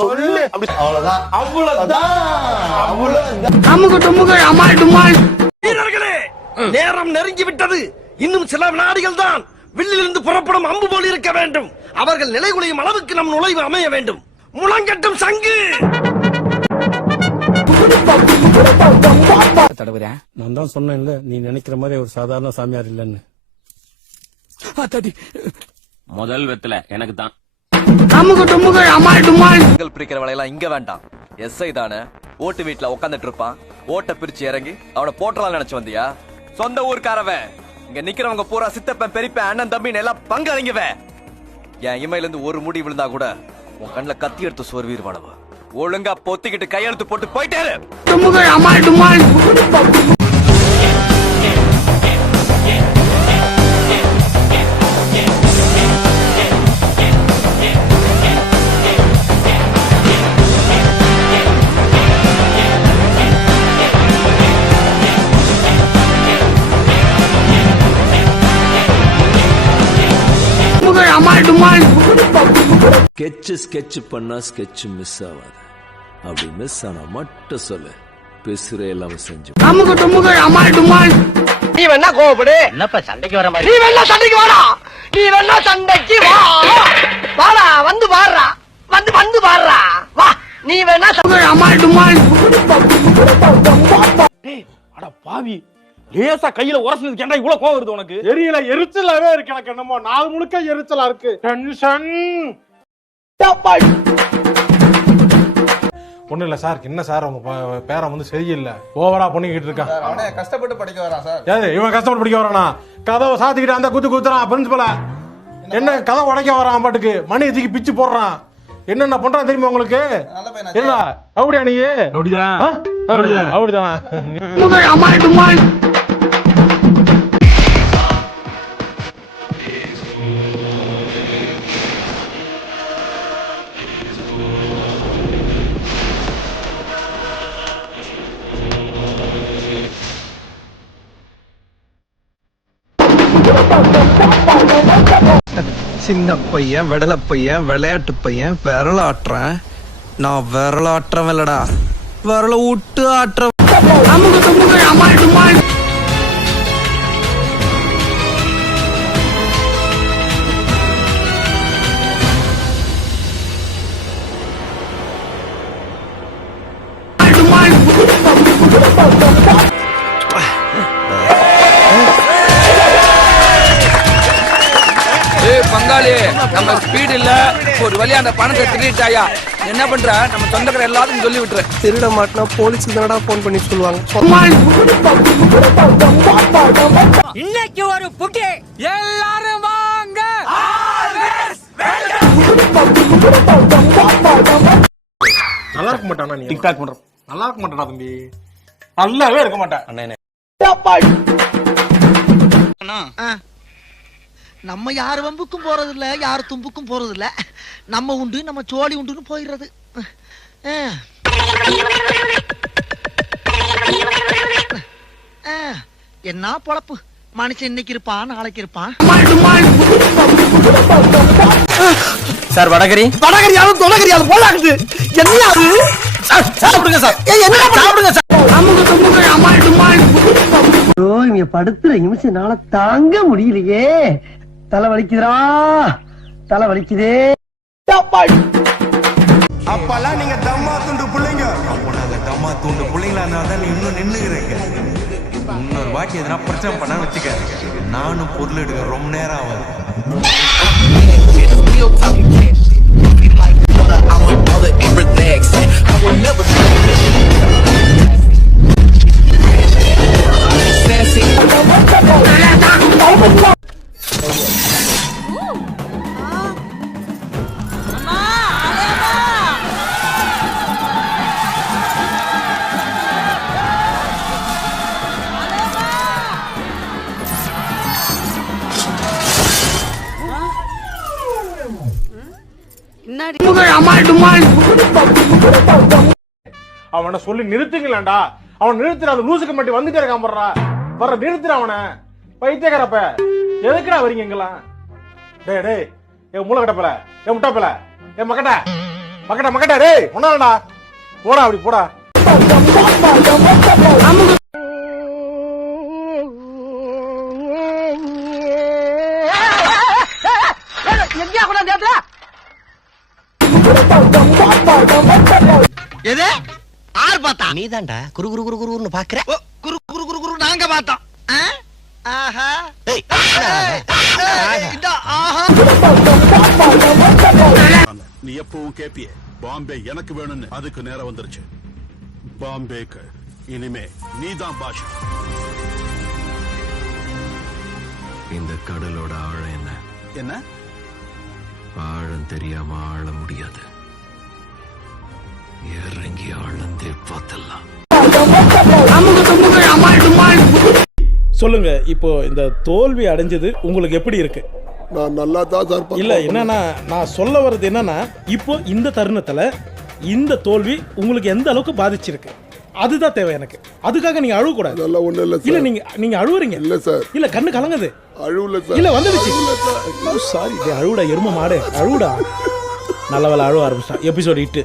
சொல்லு. அவ்வளவுதான் அவ்வளவுதான் அவ்வளவுதான். வீரர்களே, நேரம் நெருங்கி விட்டது. இன்னும் சில வினாடிகள் தான். வில்லிலிருந்து புறப்படும் அம்பு போல் இருக்க வேண்டும். அவர்கள் நிலைகுலையும் அளவுக்கு நம் நுழைவு அமைய வேண்டும். முழங்கட்டும் சங்கு. நான் தான் சொன்னேன்ல, நீ நினைக்கிற மாதிரி ஒரு சாதாரண சாமியார் இல்லன்னு. முதல் வெத்தல எனக்கு தான். பிரிக்கிற வேலையெல்லாம் இங்க வேண்டாம். எஸ்ஐ தானே, ஓட்டு வீட்டுல உட்காந்துட்டு இருப்பான். ஓட்ட பிரிச்சு இறங்கி அவனை போட்டலாம் நினைச்சு வந்தியா? சொந்த ஊருக்காரவன். இங்க நிக்கிறவங்க பூரா சித்தப்பன், பெரியப்பன், அண்ணன், தம்பின்னு எல்லாம் பங்கு அடங்கிவன். என் இமையில இருந்து ஒரு முடி விழுந்தா கூட உன் கண்ணுல கத்தி எடுத்து சோர்வீர்வானவ. ஒழுங்கா பொத்திக்கிட்டு கையெழுத்து போட்டு போயிட்டாரு. ஸ்கெட்ச் பண்ணா ஸ்கெட்ச் மிஸ் ஆகாது. அப்படி மிஸ் ஆனா மட்டும் சொல்லு, பேசுற எல்லாம் செஞ்சு. நீ வேணா கோவப்படு. என்னப்பா சண்டைக்கு வர மாதிரி? நீ வேணா சண்டைக்கு வாடா. நீ வேணா சண்டைக்கு வா. வாடா, வந்து பாடுறா. வந்து பாடுறா. வா, நீ வேணா அட பாவி, லேசா கையில உரசுனது கேண்டா இவ்வளவு கோவம் வருது உனக்கு? தெரியல, எரிச்சலாவே இருக்கு எனக்கு. என்னமோ நாள் முழுக்க எரிச்சலா இருக்கு. டென்ஷன். ஒண்ணு இல்ல சார். என்ன சார், உங்க பேரன் வந்து சரியில்லை, ஓவரா பண்ணிக்கிட்டு இருக்கான். அவனே கஷ்டப்பட்டு படிக்க வரான் சார். ஏய், இவன் கஷ்டப்பட்டு படிக்க வரானா? கதவை சாத்திக்கிட்டு அந்த குத்துறான் பிரின்சிபல. என்ன கதவை உடைக்க வரான் பாட்டுக்கு, மணி தூக்கி பிச்சு போடுறான். என்னென்ன பண்றான் தெரியுமா உங்களுக்கு? என்ன அப்படியா நீ? அப்படிதான். சின்ன பையன், விடல பையன், விளையாட்டு பையன், விரலாட்டுறேன். நான் விரலாட்டுறவன் இல்லடா, விரல விட்டு ஆட்டுற. பங்காளி, நம்ம ஸ்பீட் இல்ல, ஒரு வழியா அந்த பணத்தை திருட்டாயா. என்ன பண்ற, நம்ம சொந்தக்கார எல்லாத்தையும் சொல்லி விட்டுரு. திருட மாட்டினா போலீஸுக்கு தானடா போன் பண்ணி சொல்லுவாங்க. இன்னைக்கு ஒரு புட்டி, எல்லாரும் வாங்க. நல்லா இருக்க மாட்டானா நீ? டிக்டாக் பண்ற நல்லா இருக்க மாட்டானா தம்பி? நல்லாவே இருக்க மாட்டேன். நம்ம யார் வம்புக்கும் போறது இல்ல, யார் தும்புக்கும் போறது இல்ல. நம்ம உண்டு, நம்ம சோழி உண்டுன்னு போயிடுறது. என்ன பொழப்பு, மனுஷன் இன்னைக்கு இருப்பான், நாளைக்கு இருப்பான். சார் வடகரி வடகரியாலும் தொடகரியாலும் போலாகுது. என்ன அது? சாப்பிடுங்க சார். சாப்பிடுங்க சார். இங்க படுத்துற நிமிஷம்னால தாங்க முடியலையே. தலை வலிக்குதுரா, தலை வலிக்குதே. அப்பெல்லாம் நீங்க தம்மா துண்டு பிள்ளைங்க. அப்போ நாங்க தம்மா தூண்டு பிள்ளைங்களா இருந்தாதான் இன்னும் நின்னுகிறேங்க. இன்னொரு வாட்டி எதனா பிரச்சனை பண்ணா வச்சுக்க, நானும் பொருள் எடுக்க ரொம்ப நேரம் ஆகும். அவனை சொல்லி நிறுத்துங்களேன்டா. அவன் நிறுத்துற, அந்த லூசுக்கு மட்டும் வந்துட்டே இருக்கான். வர்ற நிறுத்துற அவனை. பைத்தியக்காரப்ப எதுக்குடா வரீங்க எங்கெல்லாம்? டேய் டேய், என் மூளை கட்டப்பல, என் முட்டாப்பல, என் மக்கட்ட மக்கட்டா டேய் ஒன்னாடா போடா அப்படி போடா. எங்கயா கூட நேரத்துல எது ஆறு பார்த்தா நீதான்டா குரு குரு குரு குருன்னு பாக்குற. குரு குரு குரு குரு நாங்க பார்த்தோம். ஆஹா நீ எப்பவும் கேப்பிய பாம்பே எனக்கு வேணும்னு அதுக்கு நேரம் வந்துருச்சு. பாம்பேக்கு இனிமே நீதான் பாஷா. இந்த கடலோட ஆழம் என்ன? என்ன ஆழம் தெரியாம ஆழ முடியாது. இறங்கி ஆழந்தே பார்த்தலாம். சொல்லுங்க, இப்போ இந்த தோல்வி அடைஞ்சது உங்களுக்கு எப்படி இருக்கு? நான் நல்லா தான் சார். இல்ல என்னன்னா நான் சொல்ல வர்றது என்னன்னா, இப்போ இந்த தருணத்துல இந்த தோல்வி உங்களுக்கு எந்த அளவுக்கு பாதிச்சிருக்கு அதுதான் தேவை எனக்கு. அதுக்காக நீங்க அழுவ கூடாது. நல்லா ஒண்ணு இல்ல இல்ல நீங்க அழுவுறீங்க. இல்ல சார். இல்ல கண்ணு கலங்குது. அழுவல சார். இல்ல வந்துடுச்சு. சாரி அழுவுடா எரும மாடு அழுவுடா. நல்ல வேலை அழுவ ஆரம்பிச்சிட்டான். எபிசோட் 8.